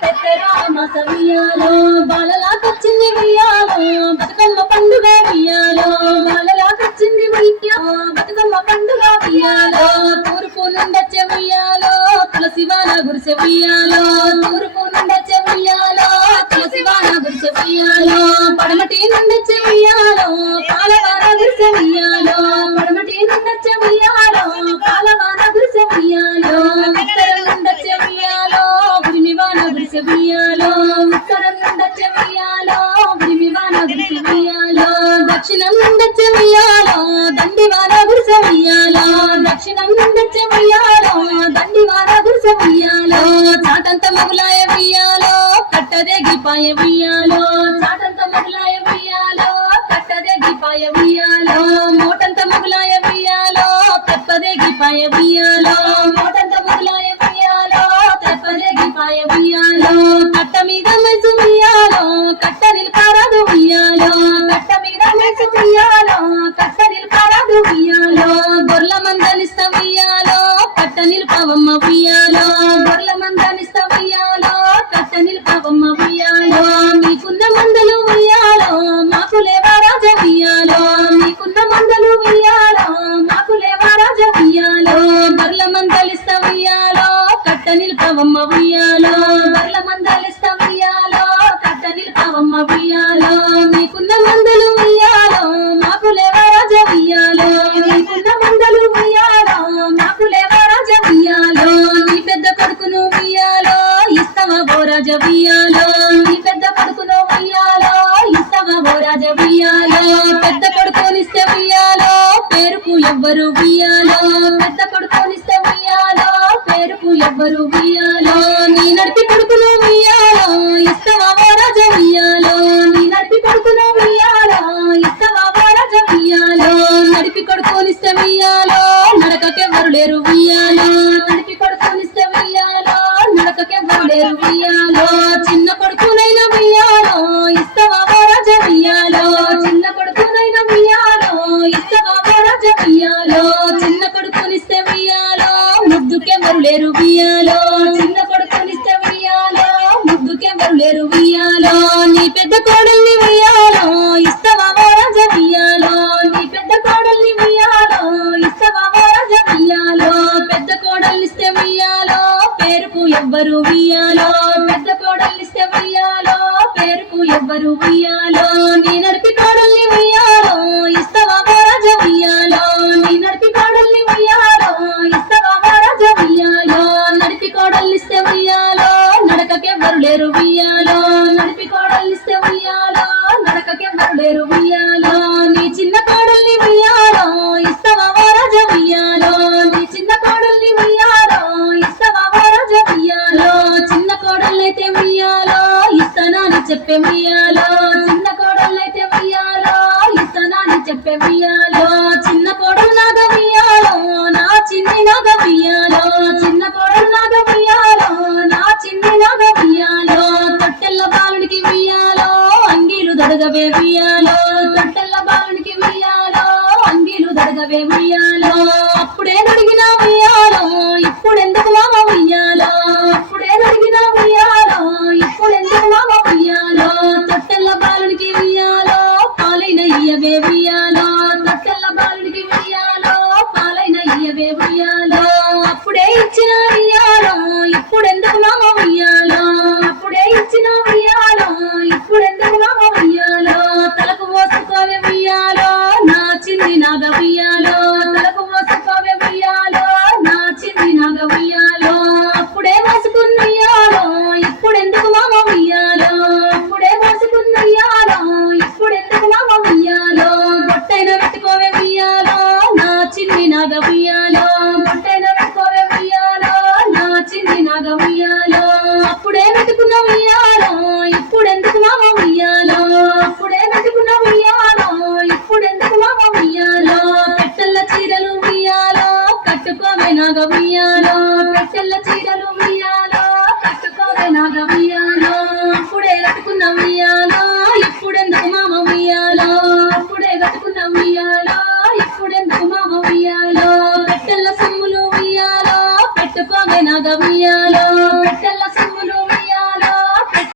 పెద్దరామస ఉయ్యాలో బాలలాకొచ్చింది ఉయ్యాలో బతుకమ్మ పండుగ ఉయ్యాలో బాలలాకొచ్చింది ఉయ్యాలో బతుకమ్మ పండుగ ఉయ్యాలో తూర్పు నుండొచ్చే ఉయ్యాలో తులసి వాన గురిసె ఉయ్యాలో తూర్పు నుండొచ్చే ఉయ్యాలో తులసి వాన గురిసె ఉయ్యాలో పడమటి నుండొచ్చే ఉయ్యాలో పాలవాన గురిసె ఉయ్యాలో పడమటి నుండొచ్చే ఉయ్యాలో పాలవాన గురిసె ఉయ్యాలో. నుండొచ్చే ఉయ్యాలో దండి వాన గురిసె ఉయ్యాలో దక్షిణం నుండొచ్చే ఉయ్యాలో దండి వాన గురిసె ఉయ్యాలో చాటంత మగులాయ ఉయ్యాలో కట్టదే గిపాయ ఉయ్యాలో చాటంత మగులాయ ఉయ్యాలో కట్టదే గిపాయ ఉయ్యాలో మోటంత మగులాయ ఉయ్యాలో తెప్పదే గిపాయ que te ఇస్తావా ఓ రాజ ఉయ్యాలో నీ పెద్ద కొడుకును ఉయ్యాలో ఇస్తావా ఓ రాజ ఉయ్యాలో పెద్ద కొడుకునిస్తే ఉయ్యాలో పేరుకు ఎవ్వరు ఉయ్యాలో? పెద్ద కొడుకునిస్తే ఉయ్యాలో పేరుకు ఎవ్వరు ఉయ్యాలో? లేరు బియ్యాలో చిన్న కొడుకునిస్తే ఉయ్యాలో ముద్దుకెవ్వరు లేరు బియ్యాలో నీ పెద్ద కోడల్ని ఉయ్యాలో ఇస్తావా రాజ ఉయ్యాలో? నీ పెద్ద కోడల్ని ఉయ్యాలో ఇస్తావా రాజ ఉయ్యాలో? పెద్ద కోడల్నిస్తే ఉయ్యాలో పేరుకు ఎవ్వరు ఉయ్యాలో? పెద్ద కోడల్నిస్తే ఉయ్యాలో పేరుకు ఎవ్వరు ఉయ్యాలో? నీ నడకకెవ్వరు లేరు ఉయ్యాలో. నడిపి కోడల్నిస్తే ఉయ్యాలో. నడకకెవ్వరు లేరు ఉయ్యాలో. నీ చిన్న కోడల్ని ఉయ్యాలో. ఇస్తావా రాజ ఉయ్యాలో. నీ చిన్న కోడల్ని ఉయ్యాలో. ఇస్తావా రాజ ఉయ్యాలో. చిన్న కోడలైతే ఉయ్యాలో. ఇస్తానని చెప్పే ఉయ్యాలో. అంగీలు ఉయ్యాలో అప్పుడే నడిగిన ఉయ్యాలో ఇప్పుడు ఎందుకు మామ ఉయ్యాలో అప్పుడే నడిగిన ఉయ్యాలో ఇప్పుడెందుకు మామ ఉయ్యాలో తొట్టెల్ల బాలుడికి ఉయ్యాలో పాలైన ఇయ్యవే ఉయ్యాలో తొట్టెల్ల బాలుడికి ఉయ్యాలో పాలైన ఇయ్యవే ఉయ్యాలో అప్పుడే ఇచ్చిన చిన్ని నాగ ఉయ్యాలో నా అప్పుడే పెట్టుకున్న ఉయ్యాలో ఇప్పుడెందుకు మామ ఉయ్యాలో అప్పుడే పెట్టుకున్న ఉయ్యాలో ఇప్పుడెందుకు మామ ఉయ్యాలో పెట్టెల్ల చీరలు ఉయ్యాలో కట్టుకోవే నాగ ఉయ్యాలో పెట్టెల్ల చీరలు రాగమియాలో